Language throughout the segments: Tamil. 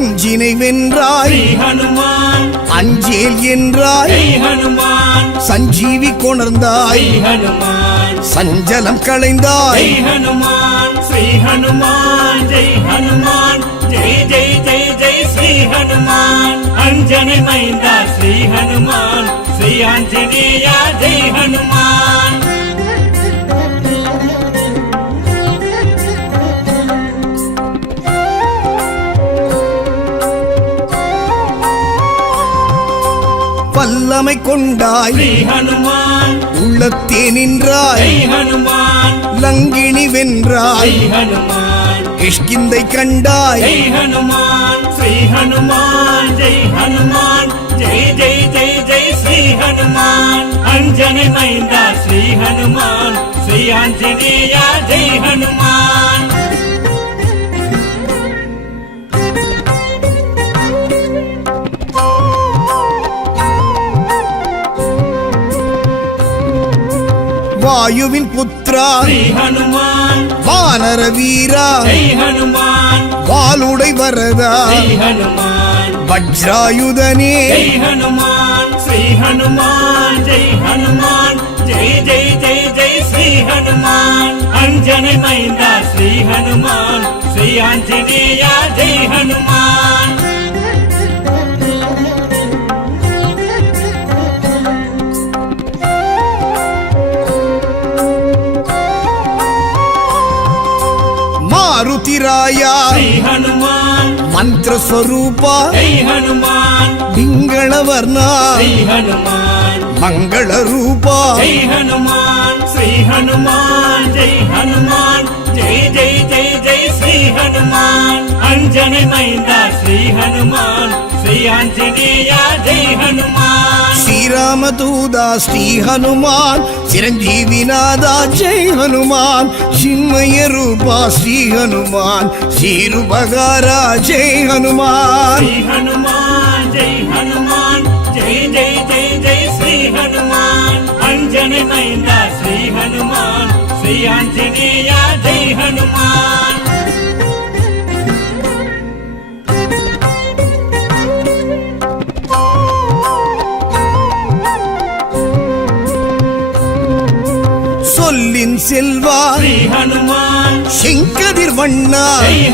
அஞ்சினை வென்றாய் ஹனுமான் அஞ்சேல் என்றாய். ஹனுமான் சஞ்சீவி கொணர்ந்தாய். சஞ்சலம் களைந்தாய். ஹனுமான் ஸ்ரீ ஹனுமான் ஜெய் ஹனுமான் ஸ்ரீ ஹனுமான் ஜெய் ஹனுமான் ஆண்மை கொண்டாய். ஹனுமான். உள்ளத்தே நின்றாய். ஹனுமான். லங்கினி வென்றாய். ஹனுமான். கிஷ்கிந்தை கண்டாய். ஹனுமான். ஸ்ரீ ஹனுமான். ஜெய் ஹனுமான். ஜெய் ஜெய் ஜெய் ஜெய் ஸ்ரீ ஹனுமான். அஞ்சனை மைந்தா ஸ்ரீ ஹனுமான். ஸ்ரீ ஆஞ்சநேயா ஜெய் ஹனுமான். வாயுவின் புத்ரா வானர வீரா. வாலுடை வரதா. வஜ்ராயுதனே. ஹனுமான். ஸ்ரீ ஹனுமான். ஜெய் ஹனுமான். ஜெய் ஜெய் ஜெய் ஜெய் ஸ்ரீ ஹனுமான். அஞ்சனை மைந்தா ஸ்ரீ ஹனுமான். ஸ்ரீ ஆஞ்சநேயா ஜெய் ஹனுமான். ಮಾರುತಿರಾಯ ಶ್ರೀ ಹನುಮಾನ್ ಮಂತ್ರ ಸ್ವರೂಪ ಜೈ ಹನುಮಾನ್ ಪಿಂಗಳವರ್ಣ ಶ್ರೀ ಹನುಮಾನ್ ಮಂಗಳ ರೂಪ ಜೈ ಹನುಮಾನ್ ಶ್ರೀ ಹನುಮಾನ್ ಜೈ ಹನುಮಾನ್ ಜೈ ಜೈ ಜೈ ಜೈ ಶ್ರೀ ಹನುಮಾನ್ ಅಂಜನೆ ಮೈಂದ ಶ್ರೀ ಹನುಮಾನ್ ಶ್ರೀ ಆಂಜನೇಯ ಜೈ ಹನುಮಾನ್ ராமதூதா ஸ்ரீ ஹனுமான். சிரஞ்சீவிநாதா ஜெய் ஹனுமான். சின்மய ரூபா ஸ்ரீ ஹனுமான். ஸ்ரீருபகாரா ஜெய் ஹனுமான். ஹனுமான் ஜெய் ஹனுமான். ஜெய் ஜெய் ஜெய் ஜெய் ஸ்ரீ ஹனுமான். அஞ்சனை ஸ்ரீ ஹனுமான். ஸ்ரீ ஆஞ்சநேயா ஜெய் ஹனுமான். வின் செல்வா. ஹனுமான் செங்கதிர் வண்ணா.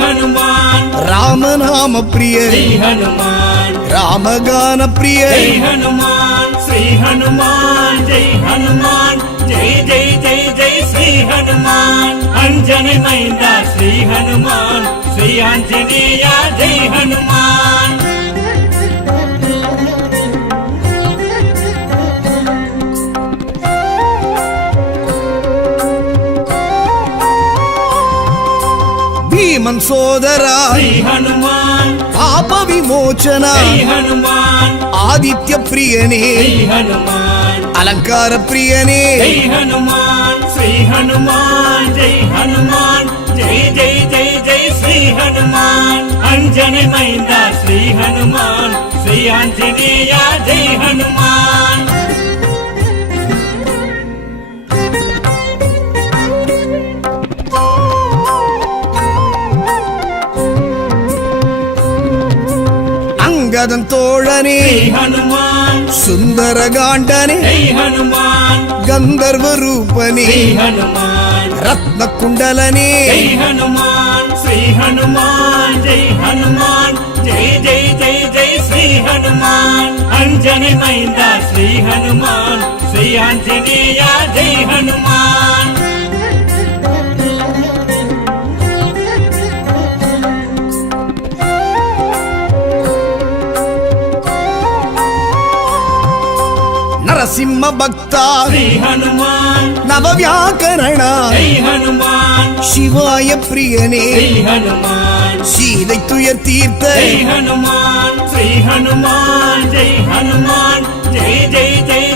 ஹனுமான் ராமநாம பிரிய ஹனுமான் ராமகான பிரிய ஹனுமான் ஸ்ரீ ஹனுமான் ஜெய் ஹனுமான் ஜெய் ஜெய் ஜெய் ஜெய் ஸ்ரீ ஹனுமான் அஞ்சனை மைந்தா ஸ்ரீ ஹனுமான் ஸ்ரீ ஆஞ்சநேயா ஜெய் ஹனுமான் ராமன் சோதரா. ஹனுமான். பாப விமோச்சனா. ஹனுமான். ஆதித்ய பிரியனே. ஹனுமான். அலங்கார பிரியனே. ஹனுமான். ஸ்ரீ ஹனுமான். ஜெய் ஹனுமான். ஜெய் ஜெய் ஜெய் ஜெய் ஸ்ரீ ஹனுமான். அஞ்சனை மைந்தா ஸ்ரீ ஹனுமான். ஸ்ரீ ஆஞ்சநேயா ஜெய் ஹனுமான். ஜெகதன் தோழனே. சுந்தர காண்டனே கந்தர்வ ரூபனே. ரத்ன குண்டலனே ஹனுமான் ஸ்ரீ ஹனுமான் ஜெய் ஹனுமான் ஜெய் ஜெய் ஜெய் ஜெய் ஸ்ரீ ஹனுமான் அஞ்சனி மைந்தா ஸ்ரீ ஹனுமான் ஸ்ரீ ஆஞ்சநேயா ஜெய் ஹனுமான் பக்தா நவவியாக்கரணா சிவாய பிரியனே. சீதை துயர் தீர்த்த. ஹனுமான். ஸ்ரீ ஹனுமான். ஜெய் ஹனுமான். ஜெய் ஜெய் ஜெய்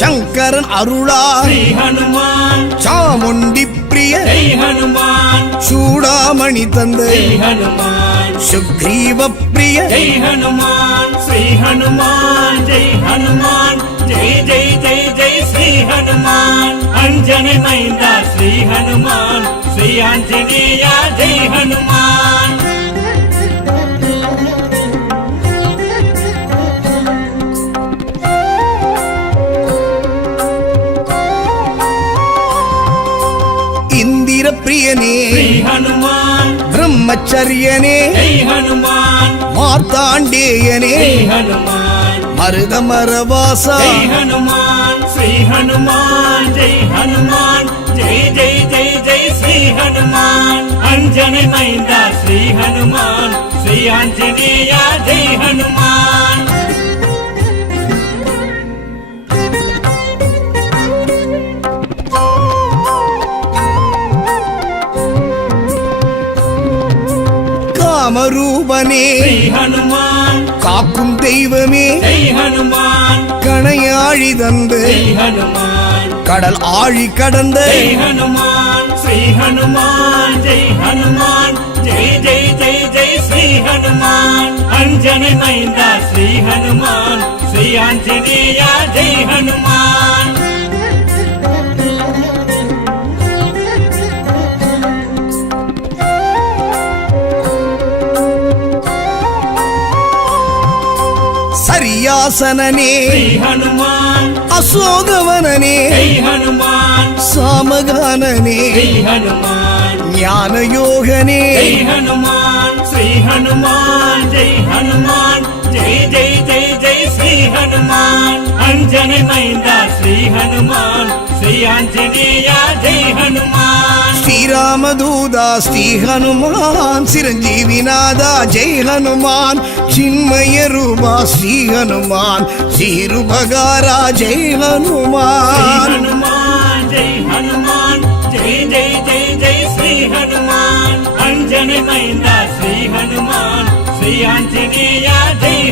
சங்கரன் அருளார். சாமுண்டி பிரிய. ஹனுமான். சூடாமணி தந்தை. ஹனுமான். சுக்ரீவ பிரிய. ஹனுமான். ஸ்ரீ ஹனுமான். ஜெய் ஹனுமான். ஜெய் ஜெய் ஜெய் ஜெய் ஸ்ரீ ஹனுமான். அஞ்சனை மைந்தா ஸ்ரீ ஹனுமான். ஸ்ரீ ஆஞ்சநேயா ஜெய் ஹனுமான். வீரப்பிரியனே. பிரம்மச்சரியனே. மார்த்தாண்டேயனே. மருத மரவாசா ஸ்ரீ ஹனுமான் ஜெய் ஹனுமான் ஜெய் ஜெய் ஜெய் ஜெய் ஸ்ரீ ஹனுமான் அஞ்சனை மைந்தா ஸ்ரீ ஹனுமான் ஸ்ரீ ஆஞ்சநேயா ஜெய் ஹனுமான் ராமரூபனே. ஹனுமான். காக்கும் தெய்வமே. ஹனுமான். கணையாழி தந்து. ஹனுமான். கடல் ஆழி கடந்த. ஹனுமான். ஸ்ரீ ஹனுமான். ஜெய் ஹனுமான். ஜெய் ஜெய் ஜெய் ஜெய் ஸ்ரீ ஹனுமான். அஞ்சனை மைந்தா ஸ்ரீ ஹனுமான். ஸ்ரீ ஆஞ்சநேயா ஜெய் ஹனுமான். சரியாசனனே ஸ்ரீ ஹனுமான். அசோகவனனே. ஜெய் ஹனுமான். சாமகானனே. ஹனுமான். ஞானயோகனே. ஜெய் ஹனுமான். ஸ்ரீ ஹனுமான். ஜெய் ஹனுமான். ஜெய் ஜெய் ஜெய் ஜெய் ஸ்ரீ ஹனுமான். அஞ்சனை மைந்தா ஸ்ரீ ஹனுமான் ஸ்ரீ ஆஞ்சநேயா ஜெய் ஹனுமான் ஸ்ரீராமதூதா ஸ்ரீ ஹனுமான் சிரஞ்சீவிநாதா ஜெய் ஹனுமான் சின்மய ரூபா ஸ்ரீ ஹனுமான் ஸ்ரீருபகாரா ஜெய் ஹனுமான் ஹனுமான் ஜெய் ஹனுமான் ஜெய் ஜெய் ஜெய் ஜெய் ஸ்ரீ ஹனுமான் அஞ்சனை மைந்தா ஸ்ரீ ஹனுமான் ஸ்ரீ ஆஞ்சநேயா ஜெய்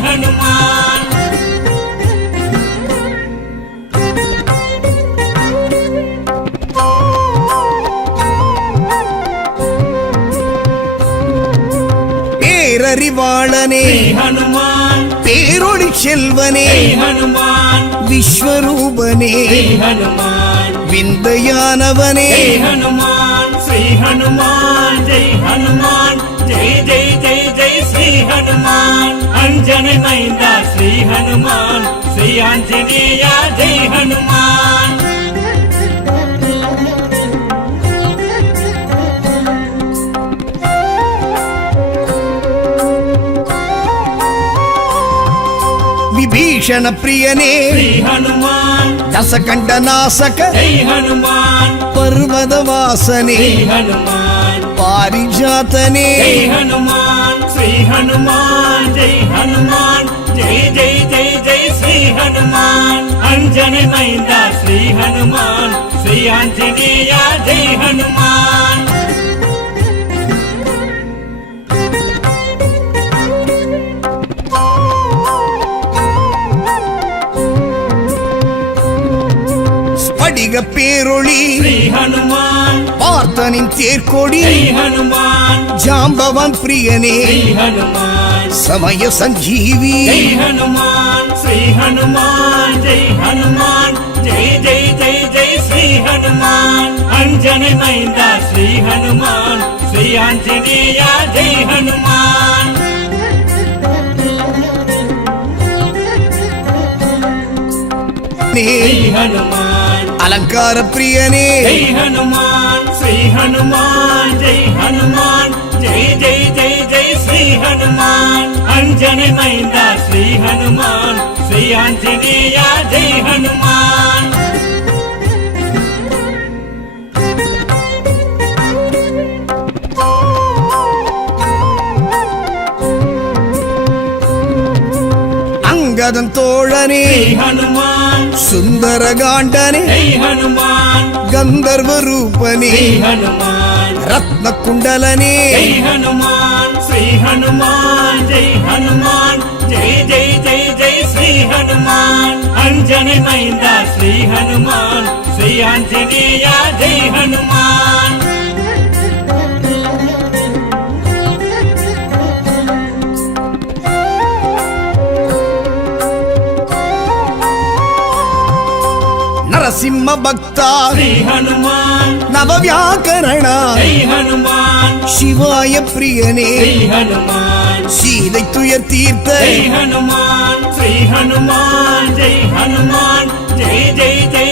பேரறிவாளனே ஹனுமான். பேரொளி செல்வனே. ஹனுமான். விஸ்வரூபனே. ஹனுமான். விந்தையானவனே. ஹனுமான். ஸ்ரீ ஹனுமான். ஜெய் ஹனுமான். ஜெய் ஜெய் ஜெய் ஜெய் ஸ்ரீ ஹனுமான். அஞ்சனை மைந்தா ஸ்ரீ ஹனுமான். ஸ்ரீ ஆஞ்சநேயா ஜெய் ஹனுமான். விபீஷண பிரியனே. ஸ்ரீ ஹனுமான். தசகண்ட நாசக ஜெய் ஹனுமான். பர்வத வாசனே ஸ்ரீ ஹனுமான். பாரிஜாத்தனே. ஜெய் ஹனுமான். ஸ்ரீ ஹனுமான். ஜெய் ஹனுமான். ஜெய் ஜெய் ஜெய் ஜெய் ஸ்ரீ ஹனுமான். அஞ்சனை மைந்தா ஸ்ரீ ஸ்படிக பேரொளி. பார்த்தனின் தேர்கொடி ஜாம்பவன் பிரியனே. சமய சஞ்சீவி. ஜெய் ஹனுமான் ஸ்ரீ ஹனுமான் ஜெய் ஹனுமான் ஜெய் ஜெய் ஜெய் ஜெய் ஸ்ரீ ஹனுமான் அஞ்சனை மைந்தா ஸ்ரீ ஹனுமான் ஸ்ரீ ஆஞ்சநேயா ஜெய் ஹனுமான் ஹனுமான் அலங்கார பிரியனே. ஜெய் ஹனுமான் ஸ்ரீ ஹனுமான் ஜெய் ஹனுமான். ஜெய் ஜெய் ஜெய் ஜெய் ஸ்ரீ ஹனுமான். அஞ்சனை மைந்தா ஸ்ரீ ஹனுமான். ஸ்ரீ ஆஞ்சநேயா ஜெய் ஹனுமான். அங்கதன் தோழனே. ஹனுமான். சுந்தர காண்டனே ஜெய் ஹனுமான். கந்தர்வ ரூபனே. ரத்ன குண்டலனே ஹனுமான். ஸ்ரீ ஹனுமான். ஜெய் ஹனுமான். ஜெய் ஜெய் ஜெய் ஜெய் ஸ்ரீ ஹனுமான். அஞ்சனை மைந்தா ஸ்ரீ ஹனுமான். ஸ்ரீ ஆஞ்சநேயா ஜெய் ஹனுமான். நரசிம்ம பக்தா ஹனுமான் நவவியாக்கரண ஹனுமான் சிவாய பிரியனே ஹனுமான் சீதை துயர் தீர்த்த ஜெய் ஹனுமான் ஸ்ரீ ஹனுமான் ஜெய் ஹனுமான் ஜெய் ஜெய் ஜெய்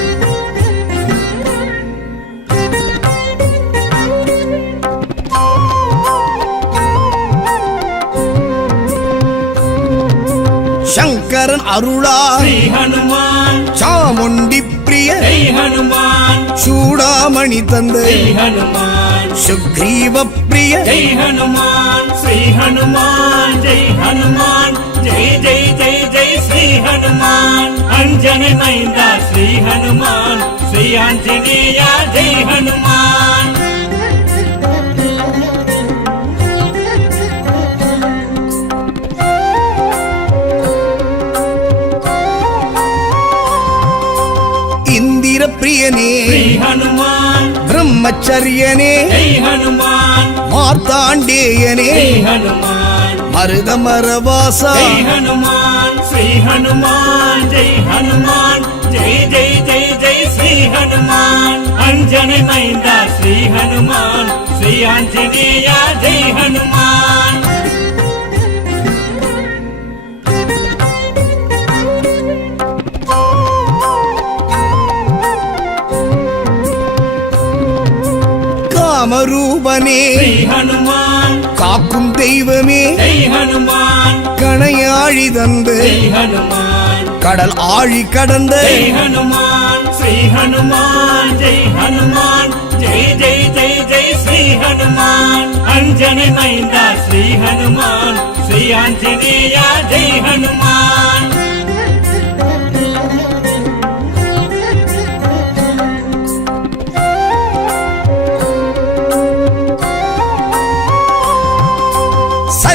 சங்கரன் அருளா ஹனுமான். சாமுண்டி பிரிய ஹனுமான். சூடாமணி தந்தை ஹனுமான். சுக்ரீவ பிரிய ஜெய் ஹனுமான். ஸ்ரீ ஹனுமான். ஜெய் ஹனுமான். ஜெய் ஜெய் ஜெய் ஜெய் ஸ்ரீ ஹனுமான். அஞ்சனை மைந்தா ஸ்ரீ ஹனுமான். ஸ்ரீ ஆஞ்சநேயா ஜெய் ஹனுமான். பிரியனே. ஹனுமான். பிரம்மச்சரியனே. ஹனுமான். மார்த்தாண்டேயனே. ஹனுமான். மருதமரவாசா. ஹனுமான். ஸ்ரீ ஹனுமான். ஜெய் ஹனுமான். ஜெய் ஜெய் ஜெய் ஜெய் ஸ்ரீ ஹனுமான். அஞ்சனை மைந்தா ஸ்ரீ ஹனுமான். ஸ்ரீ ஆஞ்சநேயா ஜெய் ஹனுமான். ராமரூபனே. ஹனுமான் காக்கும் தெய்வமே. ஹனுமான் கணையாழி தந்து. ஹனுமான் கடல் ஆழி கடந்த. ஹனுமான் ஸ்ரீ ஹனுமான் ஜெய் ஹனுமான் ஜெய் ஜெய் ஜெய் ஜெய் ஸ்ரீ ஹனுமான் அஞ்சனை மைந்தா ஸ்ரீ ஹனுமான் ஸ்ரீ ஆஞ்சநேயா ஜெய் ஹனுமான்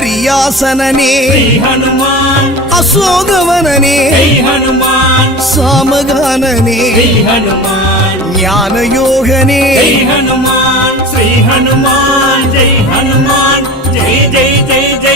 பிரியாசனனே அசோதவனே சாமகானனே. ஞான யோகனே ஹனுமான். ஸ்ரீ ஹனுமான். ஜெய் ஹனுமான். ஜெய் ஜெய் ஜெய் ஜெய்.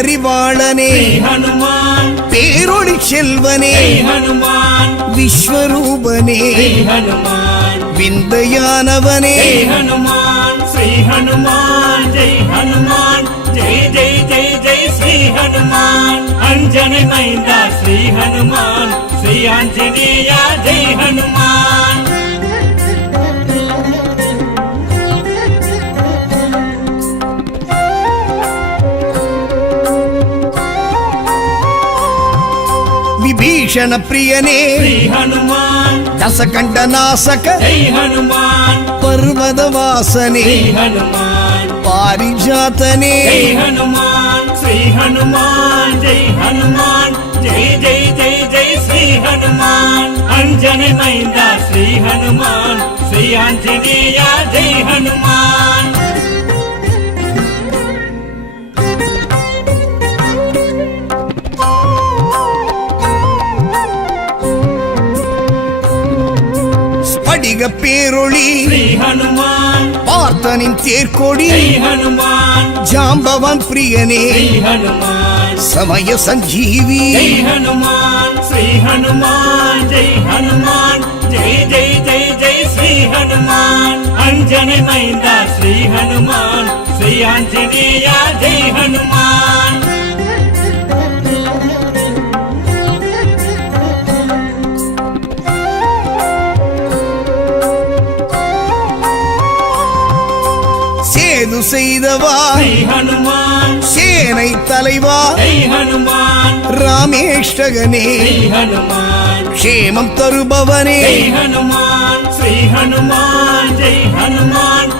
பேரறிவாளனே ஹனுமான். பேரொளி செல்வனே. ஹனுமான். விஸ்வரூபனே. ஹனுமான். விந்தையானவனே. ஹனுமான். ஸ்ரீ ஹனுமான். ஜெய் ஹனுமான். ஜெய் ஜெய் ஜெய் ஜெய் ஸ்ரீ ஹனுமான். அஞ்சனை மைந்தா ஸ்ரீ ஹனுமான். ஸ்ரீ ஆஞ்சநேயா ஜெய் ஹனுமான். భీషణ ప్రియనే హనుమాన్ దశకంఠ నాశక హనుమాన్ పర్వత వాసనే హనుమాన్ పారిజాతనే హనుమాన్ శ్రీ హనుమాన్ జై హనుమాన్ జై జై జై జై శ్రీ హనుమాన్ అంజనమైందా శ్రీ హనుమాన్ శ్రీ ఆంజనేయ జై హనుమాన్ விநாயக பேரொளி. பார்த்தனின் தேர்கொடி ஜாம்பவன் பிரியனே. சமய சஞ்சீவி. ஹனுமான் ஸ்ரீ ஹனுமான் ஜெய் ஹனுமான் ஜெய் ஜெய் ஜெய் ஜெய் ஸ்ரீ ஹனுமான் அஞ்சனை மைந்தா ஸ்ரீ ஹனுமான் ஸ்ரீ ஆஞ்சநேயா ஜெய் ஹனுமான் அனுகிரகம் செய்தவா? சேனை தலைவா? ராமேஷ்டகனே. க்ஷேமம் தருபவனே. ஹனுமான். ஸ்ரீ ஹனுமான். ஜெய் ஹனுமான்.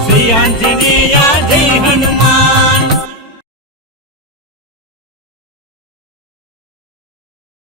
ஆஞ்சநேயா ஜெய் ஹனுமா